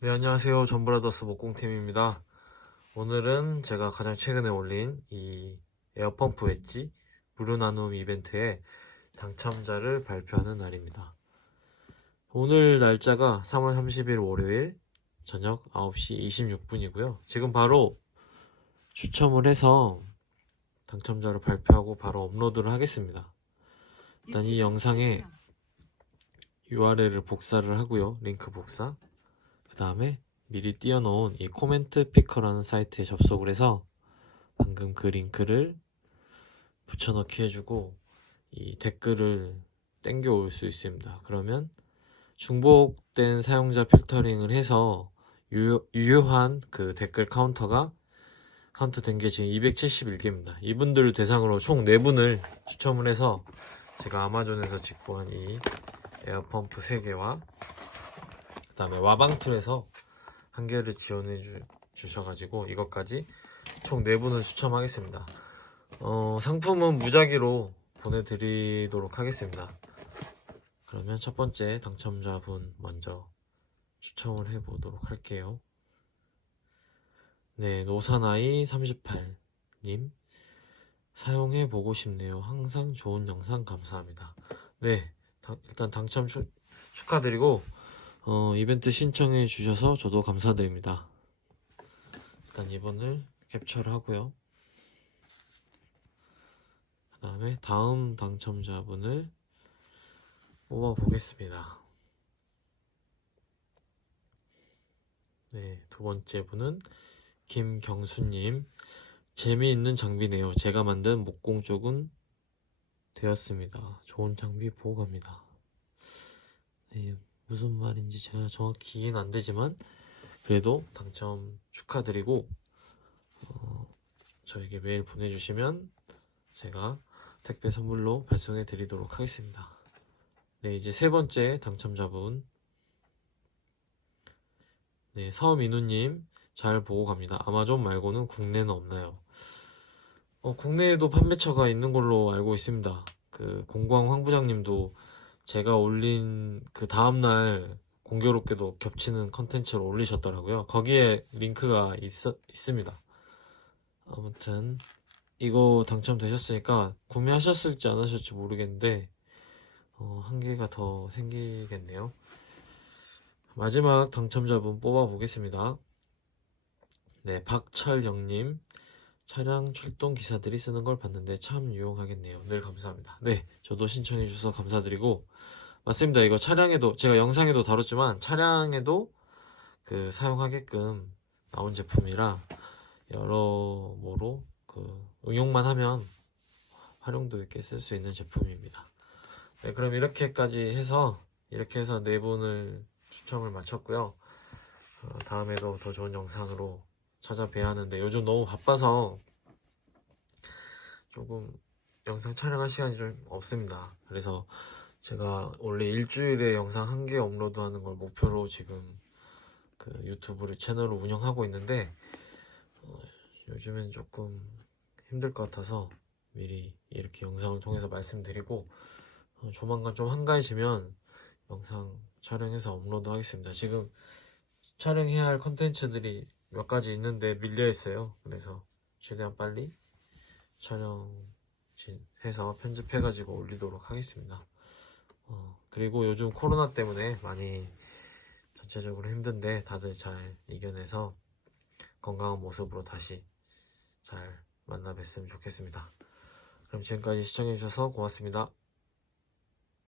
네, 안녕하세요. 전브라더스 목공팀입니다. 오늘은 제가 가장 최근에 올린 이 에어펌프 웨지 무료 나눔 이벤트에 당첨자를 발표하는 날입니다. 오늘 날짜가 3월 30일 월요일 저녁 9시 26분이고요. 지금 바로 추첨을 해서 당첨자를 발표하고 바로 업로드를 하겠습니다. 일단 이 영상에 URL을 복사를 하고요. 링크 복사. 그 다음에 미리 띄워놓은 이 코멘트 피커라는 사이트에 접속을 해서 방금 그 링크를 붙여넣기 해주고 이 댓글을 땡겨 올 수 있습니다. 그러면 중복된 사용자 필터링을 해서 유효, 유효한 그 댓글 카운터가 카운트 된게 지금 271개입니다. 이분들 대상으로 총 4분을 추첨을 해서 제가 아마존에서 직구한 이 에어펌프 3개와 그 다음에 와방툴에서 한 개를 지원해 주, 주셔가지고 이것까지 총 4분을 추첨하겠습니다. 어, 상품은 무작위로 보내드리도록 하겠습니다. 그러면 첫 번째 당첨자분 먼저 추첨을 해보도록 할게요. 네, 노사나이 38님. 사용해보고 싶네요. 항상 좋은 영상 감사합니다. 네, 다- 일단 당첨 축, 축하드리고, 어, 이벤트 신청해 주셔서 저도 감사드립니다. 일단 이번을 캡처를 하고요. 그 다음에 다음 당첨자분을 뽑아보겠습니다. 네, 두 번째 분은 김경수님. 재미있는 장비네요. 제가 만든 목공 쪽은 되었습니다. 좋은 장비 보고 갑니다. 네, 무슨 말인지 제가 정확히 이해는 안 되지만 그래도 당첨 축하드리고 어, 저에게 메일 보내주시면 제가 택배 선물로 발송해 드리도록 하겠습니다. 네, 이제 세 번째 당첨자분 네, 서민우님 잘 보고 갑니다. 아마존 말고는 국내는 없나요? 어, 국내에도 판매처가 있는 걸로 알고 있습니다. 그 공광 황 부장님도 제가 올린 그 다음날 공교롭게도 겹치는 컨텐츠를 올리셨더라고요. 거기에 링크가 있, 있습니다. 아무튼 이거 당첨되셨으니까 구매하셨을지 안 하셨을지 모르겠는데 어, 한 개가 더 생기겠네요. 마지막 당첨자분 뽑아보겠습니다. 네, 박철영님. 차량 출동 기사들이 쓰는 걸 봤는데 참 유용하겠네요. 늘 감사합니다. 네, 저도 신청해 주셔서 감사드리고 맞습니다. 이거 차량에도 제가 영상에도 다뤘지만 차량에도 그 사용하게끔 나온 제품이라 여러모로 그 응용만 하면 활용도 있게 쓸 수 있는 제품입니다. 네, 그럼 이렇게까지 해서 이렇게 해서 네 분을 추첨을 마쳤고요. 어, 다음에도 더 좋은 영상으로 찾아뵈야 하는데 요즘 너무 바빠서 조금 영상 촬영할 시간이 좀 없습니다. 그래서 제가 원래 일주일에 영상 한 개 업로드하는 걸 목표로 지금 그 유튜브를 채널을 운영하고 있는데 어, 요즘엔 조금 힘들 것 같아서 미리 이렇게 영상을 통해서 말씀드리고 어, 조만간 좀 한가해지면 영상 촬영해서 업로드 하겠습니다. 지금 촬영해야 할 컨텐츠들이 몇 가지 있는데 밀려 있어요. 그래서 최대한 빨리 촬영해서 편집해가지고 올리도록 하겠습니다. 어, 그리고 요즘 코로나 때문에 많이 전체적으로 힘든데 다들 잘 이겨내서 건강한 모습으로 다시 잘 만나 뵀으면 좋겠습니다. 그럼 지금까지 시청해주셔서 고맙습니다.